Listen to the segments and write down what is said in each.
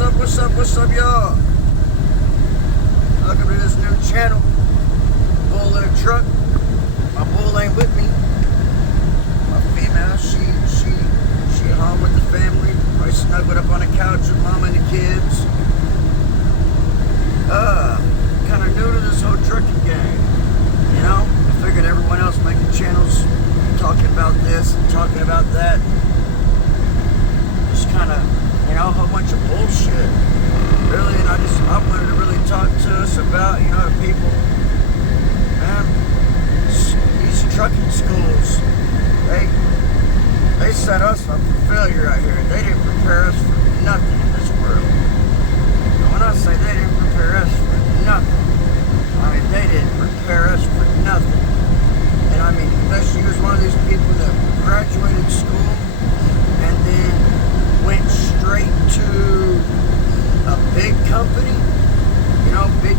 What's up, y'all? Welcome to this new channel. Bull in a truck. My bull ain't with me. My female, she at home with the family. Probably snuggled up on the couch with mom and the kids. Kind of new to this whole trucking game. You know, I figured everyone else making channels talking about this and talking about that. Just kind of, you know, a whole bunch of bullshit. Really, and I wanted to really talk to us about, you know, the people, man, these trucking schools, they set us up for failure out here. They didn't prepare us for nothing in this world. And when I say they didn't prepare us for nothing, I mean, they didn't prepare us for nothing. And I mean, unless you was one of these people that graduated school and then went straight to a big company, you know, big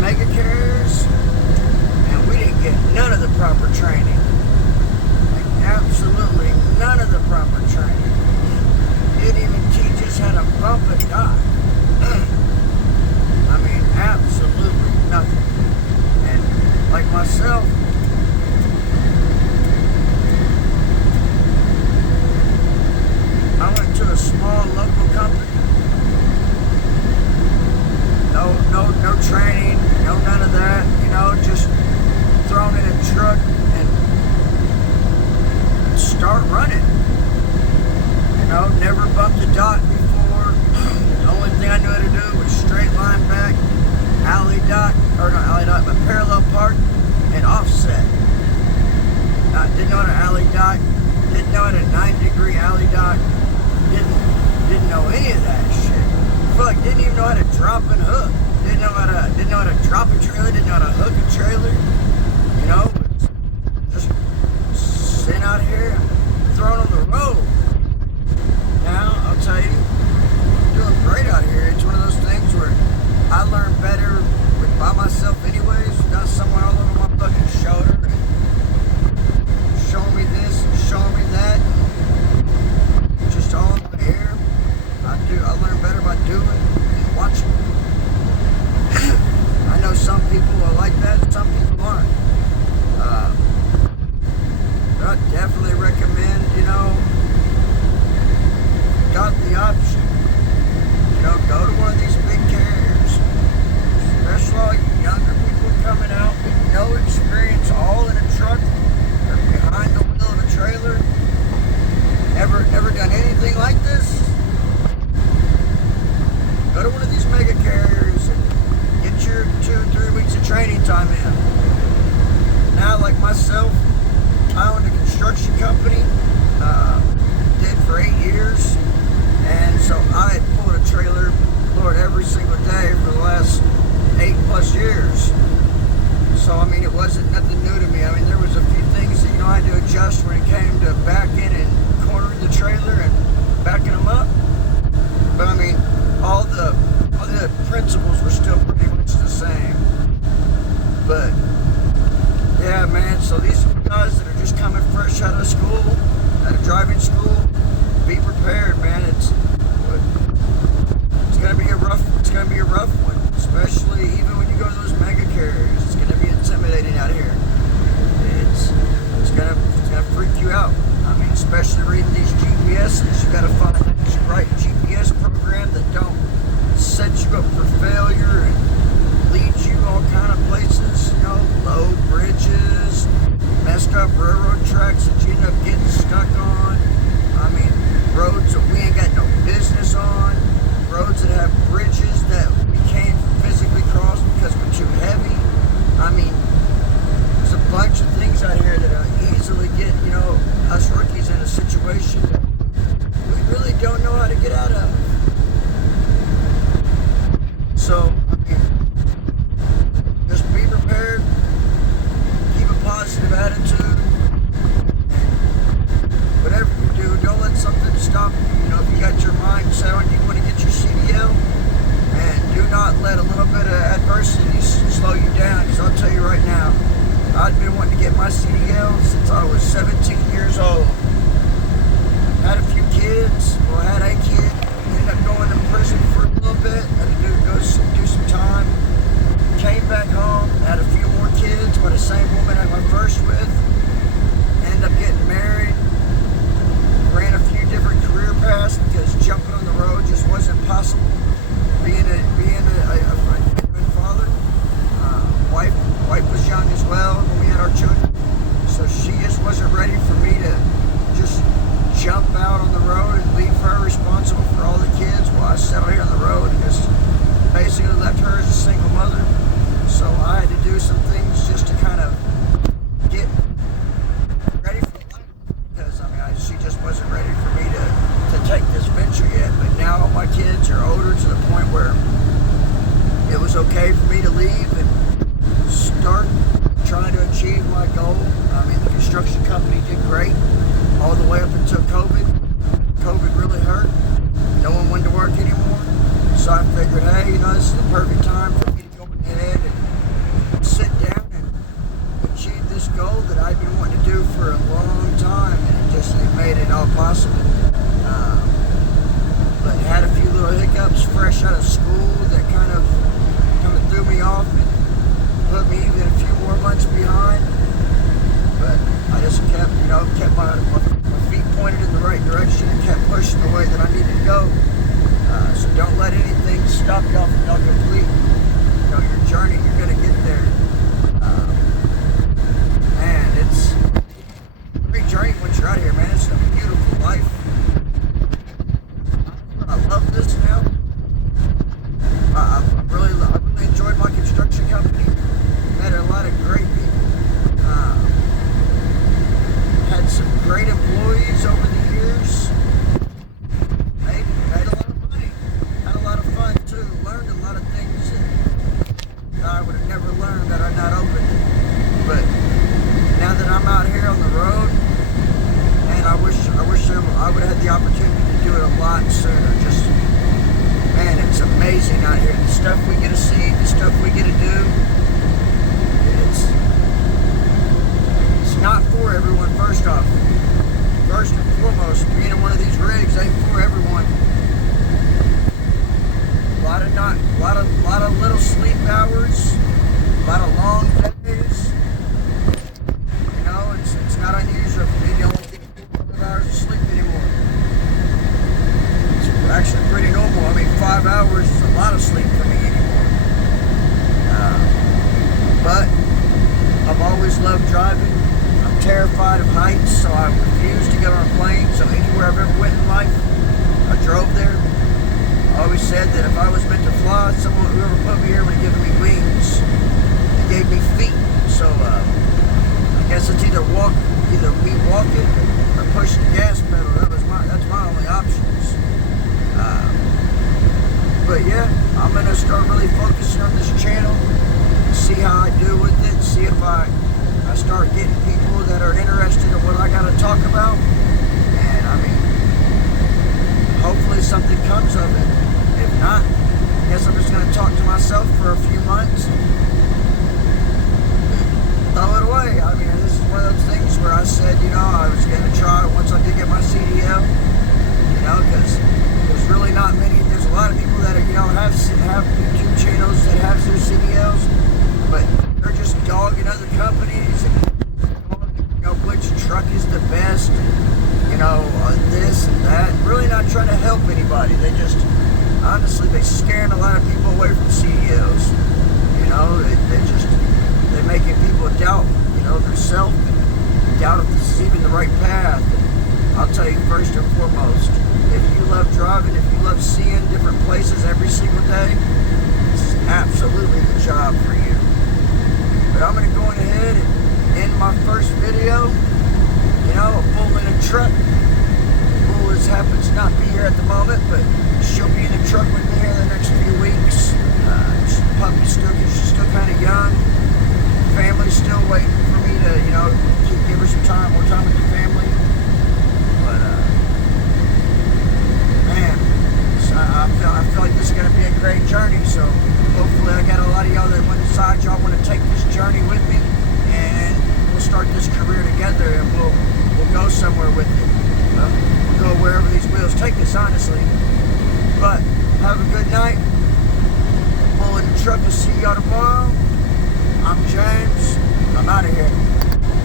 mega carriers, and we didn't get none of the proper training. Like, absolutely none of the proper training. Didn't even teach us how to bump a dock. I mean, absolutely nothing. And like myself, I went to a small local company. No training, no none of that, you know, just thrown in a truck and start running. You know, never bumped a dock before. The only thing I knew how to do was straight line back, alley dock, or not alley dock, but parallel park and offset. Didn't know how to alley dock, didn't know how to 90-degree alley dock, didn't know any of that shit. Fuck, didn't even know how to drop and hook. Didn't know how to drop a trailer, didn't know how to hook a trailer. You know, just sitting out here and throwing on the road. Now, I'll tell you, I'm doing great out here. It's one of those things where I learn better by myself anyways, not someone all over my fucking shoulder and showing me this and showing me that. Just all in my ear. I learn better by doing and watching. I know some people are like that, some people aren't. But I definitely recommend, you know, if you got the option, you know, go to one of these big carriers. Especially all you younger people coming out with no experience, all in a truck or behind the wheel of a trailer. Never done anything like this. Go to one of these mega carriers and get your 2-3 weeks of training time in. Now, like myself, I owned a construction company, did for 8 years, and so I had pulled a trailer, Lord, every single day for the last 8+ years. So, I mean, it wasn't nothing new to me. I mean, there was a few things that, you know, I had to adjust when it came to backing and cornering the trailer and backing them up. But, I mean, all the principles were still pretty much the same. But yeah, man, so these guys that are just coming fresh out of school, out of driving school, be prepared, man. It's gonna be a rough one, especially even when you go to those mega carriers. It's gonna be intimidating out here. It's gonna freak you out. I mean, especially reading these GPSs, you gotta find the right GPS program that don't set you up for failure and lead you all kind of places, you know, low bridges, messed up railroad tracks that you end up getting stuck on. I mean, roads that we ain't got no business on, roads that have bridges that we can't physically cross because we're too heavy. I mean, there's a bunch of things out here that easily get, you know, us rookies in a situation that we really don't know how to get out of. So, I mean, just be prepared, keep a positive attitude, and whatever you do, don't let something stop you. You know, if you got your mind set on you want to get your CDL, and do not let a little bit of adversity slow you down, because I'll tell you right now, I've been wanting to get my CDL since I was 17 years old. Had a few kids, well, I had a kid, ended up going to prison for day for me to leave and start trying to achieve my goal. I mean, the construction company did great all the way up until COVID. COVID really hurt. No one wanted to work anymore. So I figured, hey, this is the perfect time for me to go ahead and sit down and achieve this goal that I've been wanting to do for a long time, and it made it all possible. But had a few little hiccups fresh out of school that kind of threw me off and put me even a few more months behind. But I just kept my feet pointed in the right direction and kept pushing the way that I needed to go. So don't let anything stop you from your complete, your journey. You're gonna get there. Man, it's a great journey once you're out here, man. It's a beautiful life. I love this now. I really enjoyed my construction company. Met a lot of great people. Had some great employees over the years. Made a lot of money. Had a lot of fun too. Learned a lot of things that I would have never learned had I not opened it. But now that I'm out here on the road, and I wish I would have had the opportunity to do it a lot sooner. Just, man, it's amazing out here. The stuff we get to see, the stuff we get to do. It's not for everyone. First off, first and foremost, being in one of these rigs ain't for everyone. A lot of little sleep hours, a lot of long days. It's not unusual for me to only get 4 hours of sleep anymore. It's actually pretty normal. I mean, 5 hours is a lot of sleep for me anymore. But I've always loved driving. I'm terrified of heights, so I refuse to get on a plane. So anywhere I've ever went in life, I drove there. I always said that if I was meant to fly, whoever put me here would have given me wings. They gave me feet. So I guess it's either me walking or pushing the gas pedal. That's my only options. But yeah, I'm gonna start really focusing on this channel. See how I do with it. See if I start getting people that are interested in what I gotta talk about. And I mean, hopefully something comes of it. If not, I guess I'm just gonna talk to myself for a few months. Throw it away. I mean, this is one of those things where I said, I was gonna try it once I did get my CDL. Because there's really not many. There's a lot of people that have YouTube channels that have their CDLs, but they're just dogging other companies and which truck is the best, this and that. Really not trying to help anybody. They just, honestly, they're scaring a lot of people away from CDLs. They're making people doubt, their self and doubt if this is even the right path. And I'll tell you first and foremost, if you love driving, if you love seeing different places every single day, this is absolutely the job for you. But I'm going to go ahead and end my first video. A bull in a truck. Bull happens to not be here at the moment, but she'll be in the truck with me here in the next few weeks. Puppy's she's still kind of young. Family's still waiting for me to, give her some more time with the family. But, man, I feel like this is going to be a great journey. So hopefully I got a lot of y'all that want to take this journey with me, and we'll start this career together, and we'll go somewhere with it. We'll go wherever these wheels take us, honestly. But have a good night. Bull in the truck. We'll see y'all tomorrow. I'm James. I'm out of here.